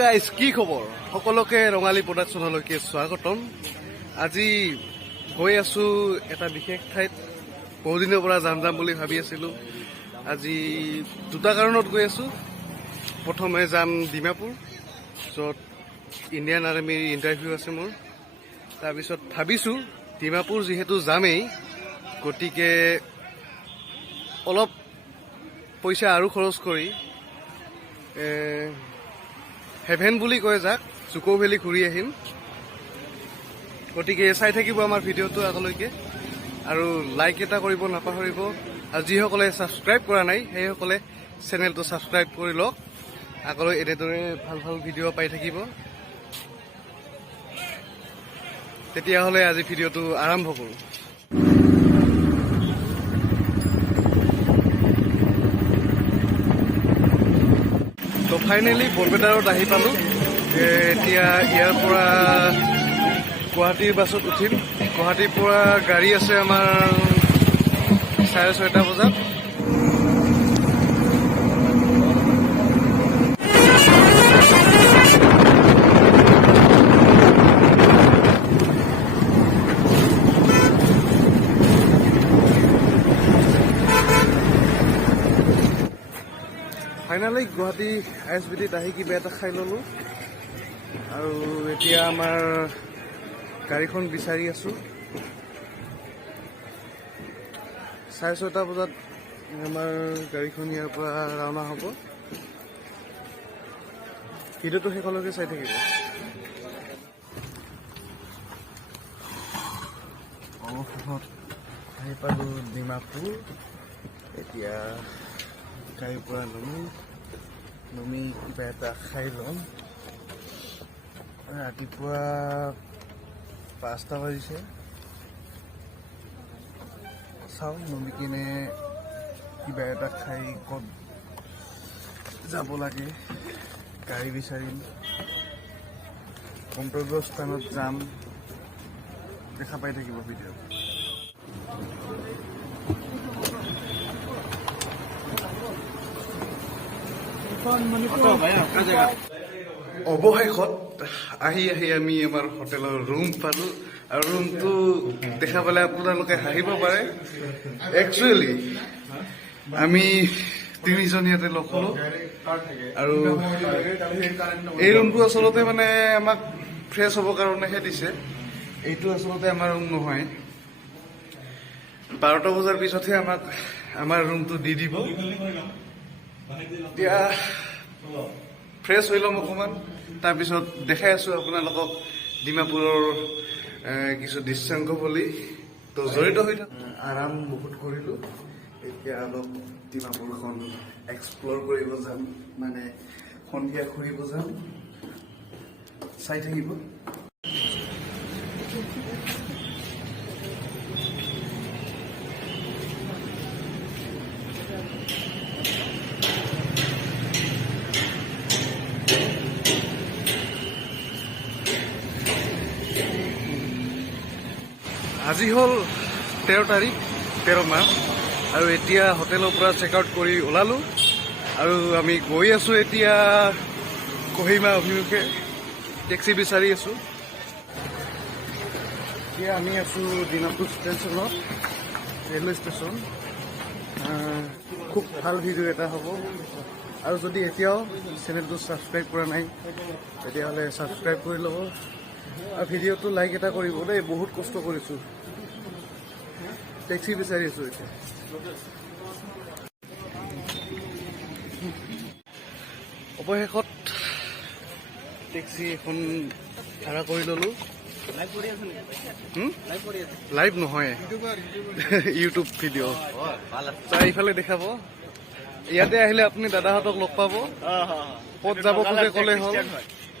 Guys কি খবৰ সকলোকে ৰঙালী প্ৰডাকশ্যনলৈকে স্বাগতম। আজি গৈ আছো এটা বিশেষ ঠাইত, বহুদিনৰ পৰা যাম বুলি ভাবি আছিলো। আজি দুটা কাৰণত গৈ আছো। প্ৰথমে যাম ডিমাপুৰ, য'ত ইণ্ডিয়ান আৰ্মিৰ ইণ্টাৰভিউ আছে মোৰ। তাৰপিছত ভাবিছো ডিমাপুৰ যিহেতু যামেই, গতিকে অলপ পইচা আৰু খৰচ কৰি হেভেন বুলি কয় যাক, জুকো ভেলী ঘূৰি আহিম। গতিকে চাই থাকিব আমাৰ ভিডিঅ'টো আগলৈকে, আৰু লাইক এটা কৰিব নাপাহৰিব। আৰু যিসকলে ছাবস্ক্ৰাইব কৰা নাই সেইসকলে চেনেলটো ছাবস্ক্ৰাইব কৰি লওক, আগলৈ এনেদৰে ভাল ভাল ভিডিঅ' পাই থাকিব। তেতিয়াহ'লে আজি ভিডিঅ'টো আৰম্ভ কৰোঁ। তো ফাইনেলি বৰপেটাৰত আহি পালোঁ। এতিয়া ইয়াৰ পৰা গুৱাহাটীৰ বাছত উঠিম। গুৱাহাটীৰ পৰা গাড়ী আছে আমাৰ 6:30 বজাত। ফাইনেলি গুৱাহাটী ISBTত আহি কিবা এটা খাই ল'লোঁ, আৰু এতিয়া আমাৰ গাড়ীখন বিচাৰি আছোঁ। 6:30 বজাত আমাৰ গাড়ীখন ইয়াৰ পৰা ৰাওনা হ'ব। ভিডিঅ'টো শেষলৈকে চাই থাকিব। অৱশেষত আহি পালোঁ ডিমাপুৰ। এতিয়া গাড়ীৰ পৰা নমি কিবা এটা খাই ল'ম। ৰাতিপুৱা 5টা বাজিছে। চাওঁ নমি কিনে কিবা এটা খাই ক'ত যাব লাগে, গাড়ী বিচাৰিম, গন্তব্যস্থানত যাম। দেখা পাই থাকিব ভিডিঅ'। অৱশেষত আহি আমি আমাৰ হোটেলৰ ৰুম পালোঁ, আৰু ৰুমটো দেখা পালে আপোনালোকে হাঁহিব পাৰে। একচুৱেলি আমি 3জন ইয়াতে লগ হ'লোঁ, আৰু এই ৰুমটো আচলতে মানে আমাক ফ্ৰেছ হ'বৰ কাৰণেহে দিছে। এইটো আচলতে আমাৰ ৰুম নহয়। 12টা বজাৰ পিছতহে আমাক আমাৰ ৰুমটো দি দিব। এতিয়া ফ্ৰেছ হৈ ল'ম অকণমান, তাৰপিছত দেখাই আছোঁ আপোনালোকক ডিমাপুৰৰ কিছু দৃশ্যাংশ বুলি। তো জড়িত হৈ থাকক। আৰাম বহুত কৰিলোঁ। এতিয়া অলপ ডিমাপুৰখন এক্সপ্ল'ৰ কৰিব যাম, মানে সন্ধিয়া ঘূৰিব যাম। চাই থাকিব। আজি হ'ল 13 তাৰিখ, 13 মাহ, আৰু এতিয়া হোটেলৰ পৰা চেক আউট কৰি ওলালোঁ, আৰু আমি গৈ আছোঁ এতিয়া কহিমা অভিমুখে। টেক্সি বিচাৰি আছোঁ। এতিয়া আমি আছোঁ ডিমাপুৰ ষ্টেচনত, ৰেলৱে ষ্টেচন। খুব ভাল ভিডিঅ' এটা হ'ব, আৰু যদি এতিয়াও চেনেলটো ছাবস্ক্ৰাইব কৰা নাই তেতিয়াহ'লে ছাবস্ক্ৰাইব কৰি ল'ব, আৰু ভিডিঅ'টো লাইক এটা কৰিব দেই। বহুত কষ্ট কৰিছোঁ। টেক্সি বিচাৰি আছোঁ এতিয়া। অৱশেষত টেক্সি এখন ভাড়া কৰি ল'লোঁ। লাইভ নহয়, ইউটিউব ভিডিঅ'। ইফালে দেখাব। ইয়াতে আহিলে আপুনি দাদাহঁতক লগ পাব। ক'ত যাব খোজে ক'লে হ'ল।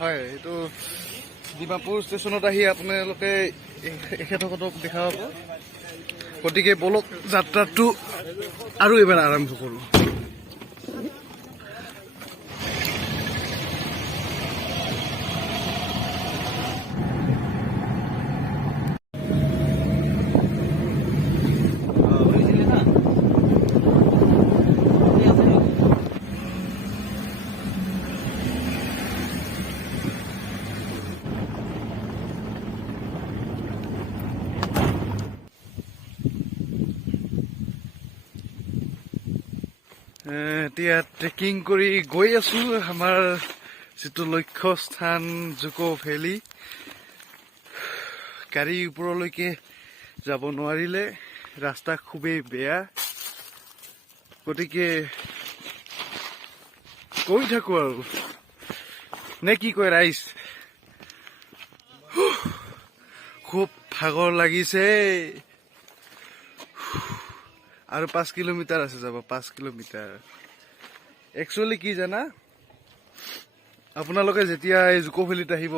হয়, এইটো ডিমাপুৰ ষ্টেচনত আহি আপোনালোকে এখেতসকলক দেখা পাব। গতিকে বলক যাত্ৰাটো আৰু এবাৰ আৰম্ভ কৰোঁ। এতিয়া ট্ৰেকিং কৰি গৈ আছো আমাৰ যিটো লক্ষ্য স্থান জুকো ভেলী। গাড়ী ওপৰলৈকে যাব নোৱাৰিলে, ৰাস্তা খুবেই বেয়া, গতিকে গৈ থাকো আৰু নে কি কয় ৰাইজ। খুব ভাগৰ লাগিছে আৰু 5 কিলোমিটাৰ আছে যাব, 5 কিলোমিটাৰ। একচুৱেলি কি জানা, আপোনালোকে যেতিয়া এই জুকো ভেলীত আহিব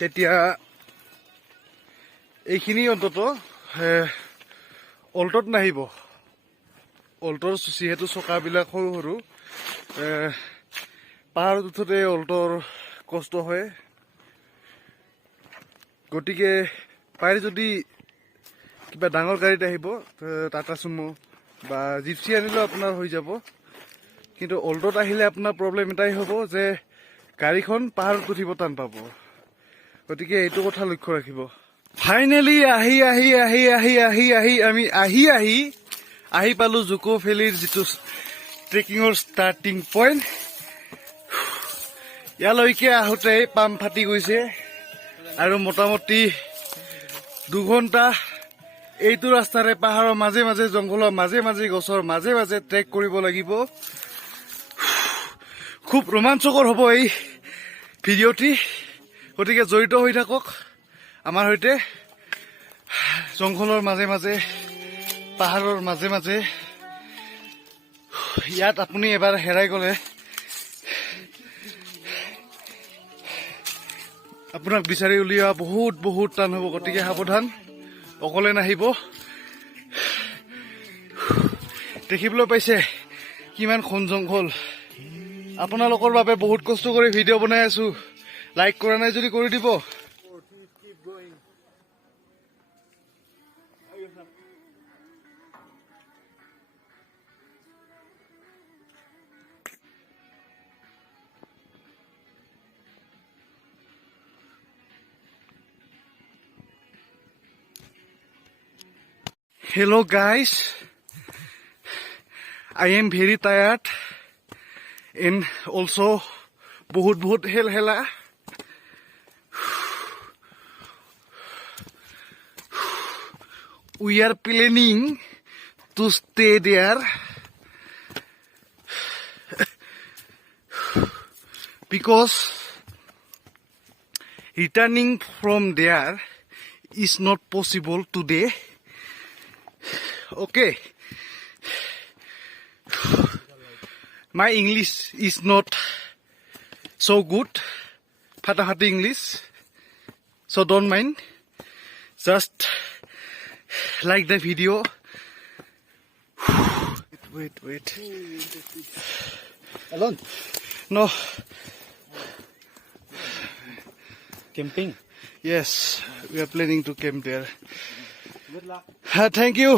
তেতিয়া এইখিনি অন্তত অল্টত নাহিব। অল্টৰ যিহেতু চকাবিলাক সৰু সৰু, পাহাৰত উঠোতে অল্টৰ কষ্ট হয়, গতিকে পাৰে যদি কিবা ডাঙৰ গাড়ীত আহিব, টাটা চুমো বা জিপচি আনিলেও আপোনাৰ হৈ যাব। কিন্তু অল্টত আহিলে আপোনাৰ প্ৰব্লেম এটাই হ'ব যে গাড়ীখন পাহাৰত উঠিব টান পাব, গতিকে এইটো কথা লক্ষ্য ৰাখিব। ফাইনেলি আহি পালো জুকো ভেলীৰ যিটো ট্ৰেকিঙৰ ষ্টাৰ্টিং পইণ্ট। ইয়ালৈকে আহোঁতে পাম ফাটি গৈছে আৰু মোটামুটি 2 ঘণ্টা এইটো ৰাস্তাৰে পাহাৰৰ মাজে মাজে, জংঘলৰ মাজে মাজে, গছৰ মাজে মাজে ট্ৰেক কৰিব লাগিব। খুব ৰোমাঞ্চকৰ হ'ব এই ভিডিঅ'টি, গতিকে জড়িত হৈ থাকক আমাৰ সৈতে। জংঘলৰ মাজে মাজে, পাহাৰৰ মাজে মাজে, ইয়াত আপুনি এবাৰ হেৰাই গ'লে আপোনাক বিচাৰি উলিওৱা বহুত টান হ'ব, গতিকে সাৱধান, অকলে নাহিব। দেখিবলৈ পাইছে কিমান ঘন জংঘল। আপোনালোকৰ বাবে বহুত কষ্ট কৰি ভিডিঅ' বনাই আছো, লাইক কৰা নাই যদি কৰি দিব। Hello guys, I am very tired and also बहुत हेला। We are planning to stay there because returning from there is not possible today. Okay, my English is not so good, fatahati English, so don't mind, just like the video. Wait. Alone? No. Camping? Yes, we are planning to camp there. Good luck. Thank you.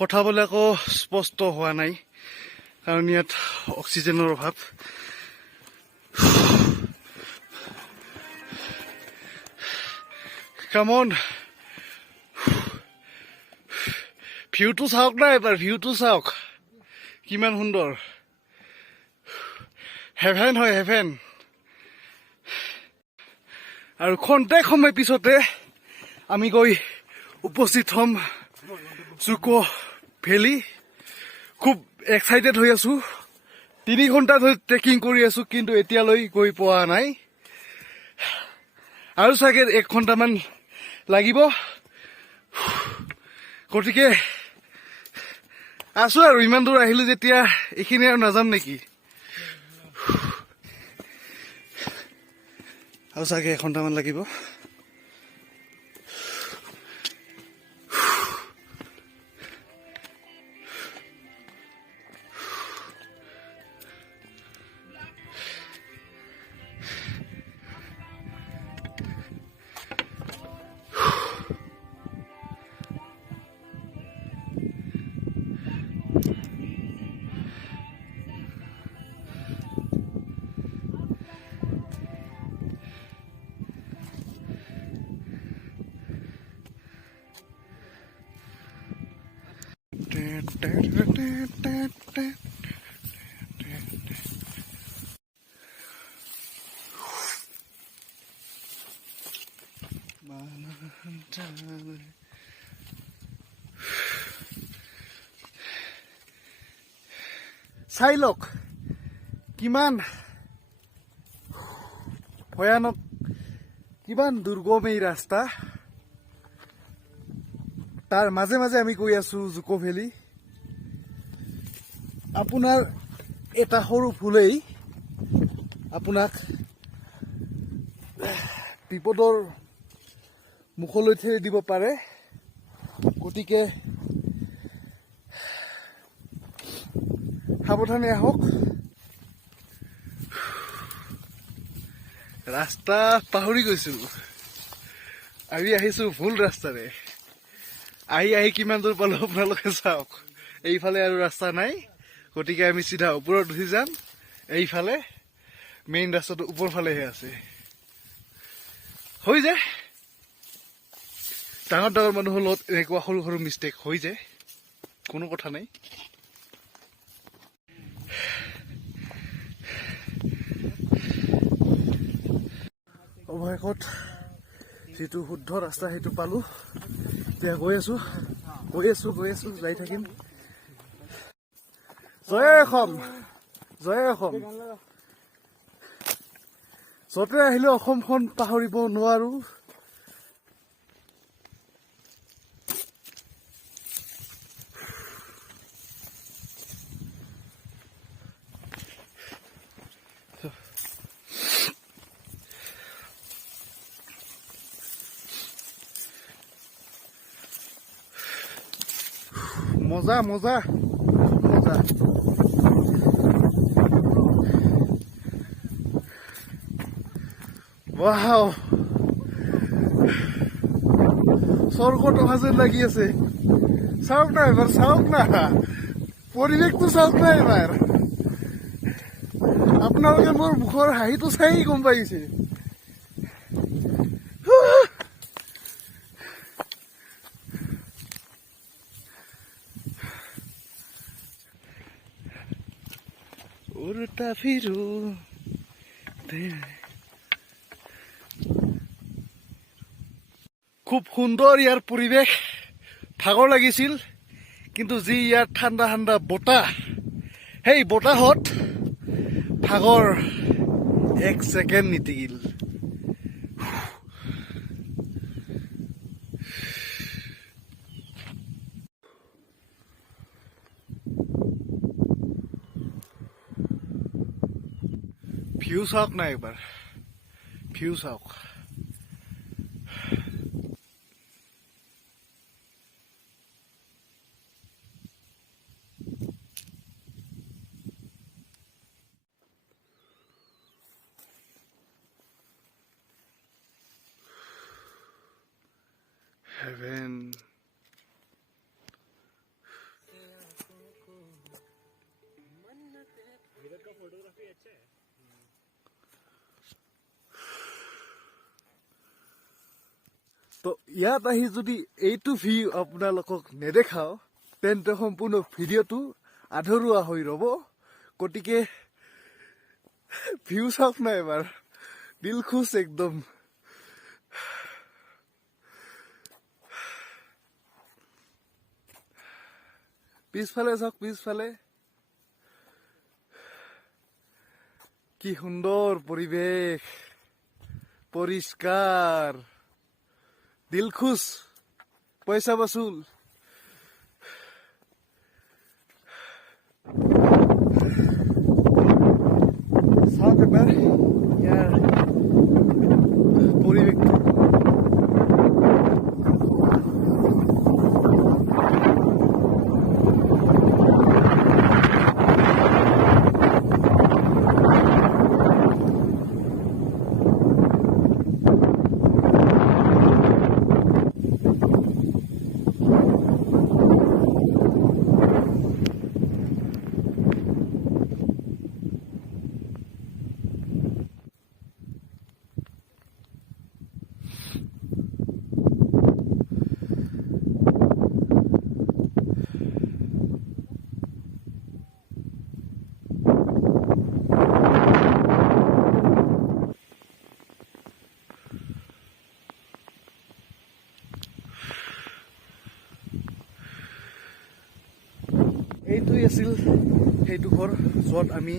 কথাবিলাক স্পষ্ট হোৱা নাই কাৰণ ইয়াত অক্সিজেনৰ অভাৱ। Come on, ভিউটো চাওক না, এবাৰ ভিউটো চাওক কিমান সুন্দৰ। হেভেন হয়, হেভেন। আৰু খন্তেক সময় পিছতে আমি গৈ উপস্থিত হ'ম জুকো ভেলী। খুব এক্সাইটেড হৈ আছো, 3 ঘণ্টা ধৰি ট্ৰেকিং কৰি আছো, কিন্তু এতিয়ালৈ গৈ পোৱা নাই। আৰু চাগে 1 ঘণ্টামান লাগিব, গতিকে আছো আৰু। ইমান দূৰ আহিলো যেতিয়া এইখিনি আৰু নাযাম নেকি। আৰু চাগে 1 ঘণ্টামান লাগিব। চাই লওক কিমান ভয়ানক, কিমান দুৰ্গম এই ৰাস্তা। তাৰ মাজে মাজে আমি গৈ আছো জুকো ভেলী। আপোনাৰ এটা সৰু ভুলেই আপোনাক বিপদৰ মুখলৈ ঠেলি দিব পাৰে। গতিকে সাৱধানে আহক। ৰাস্তা পাহৰি গৈছো, আমি আহিছো ভুল ৰাস্তাৰে। আহি কিমান দূৰ পালো আপোনালোকে চাওক। এইফালে আৰু ৰাস্তা নাই, গতিকে আমি চিধা ওপৰত উঠি যাম। এইফালে মেইন ৰাস্তাটো ওপৰ ফালেহে আছে। হৈ যায়, ডাঙৰ ডাঙৰ মানুহৰ লগত এনেকুৱা সৰু সৰু মিষ্টেক হৈ যায়, কোনো কথা নাই। অৱশেষত যিটো শুদ্ধ ৰাস্তা সেইটো পালো। এতিয়া গৈ আছো যাই থাকিম। জয় অসম, জয় অসম। যতে আহিলেও অসমখন পাহৰিব নোৱাৰো। মজা মজা মজা। ৱাও, স্বৰ্গত অহা যেন লাগি আছে। চাওক না এবাৰ, চাওক না পৰিৱেশটো, চাওক না এবাৰ। আপোনালোকে মোৰ মুখৰ হাঁহিটো চাই গম পাইছে। উল্টা ফিৰো খুব সুন্দৰ ইয়াৰ পৰিৱেশ। ভাগৰ লাগিছিল, কিন্তু যি ইয়াৰ ঠাণ্ডা ঠাণ্ডা বতাহ, সেই বতাহত ভাগৰ এক ছেকেণ্ড নিটিকিল। ভিউ চাওক না একবাৰ, ভিউ চাওক। Heaven. তো ইয়াত আহি যদি এইটো ভিউ আপোনালোকক নেদেখাও, তেন্তে সম্পূৰ্ণ ভিডিঅ'টো আধৰুৱা হৈ ৰ'ব। গতিকে ভিউ চাওক না এবাৰ, দিল খুচ একদম। পিছফালে চাওক, পিছফালে কি সুন্দৰ পৰিৱেশ, পৰিষ্কাৰ, দিল খুচ, পইচা বসুল। চাওক এবাৰ ইয়াৰ পৰিৱেশটো। এইটোৱেই আছিল সেইটো ঘৰ য'ত আমি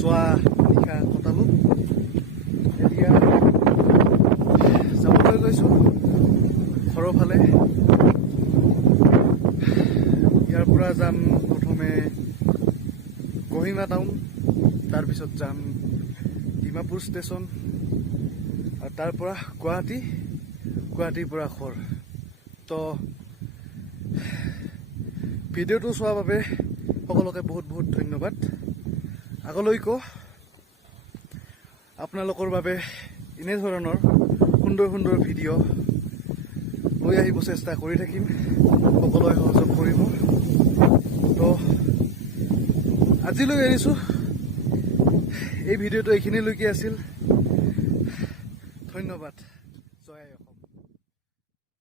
যোৱা নিশা কটালোঁ। এতিয়া যাবলৈ গৈছোঁ ঘৰৰ ফালে। ইয়াৰ পৰা যাম প্ৰথমে কহিমা টাউন, তাৰপিছত যাম ডিমাপুৰ ষ্টেচন, আৰু তাৰ পৰা গুৱাহাটীৰ পৰা ঘৰ। তো ভিডিঅ'টো চোৱাৰ বাবে সকলোকে বহুত বহুত ধন্যবাদ। আগলৈকো আপোনালোকৰ বাবে এনেধৰণৰ সুন্দৰ সুন্দৰ ভিডিঅ' লৈ আহিব চেষ্টা কৰি থাকিম। সকলোৱে সহযোগ কৰিব। তো আজিলৈ এৰিছোঁ। এই ভিডিঅ'টো এইখিনিলৈকে আছিল। ধন্যবাদ।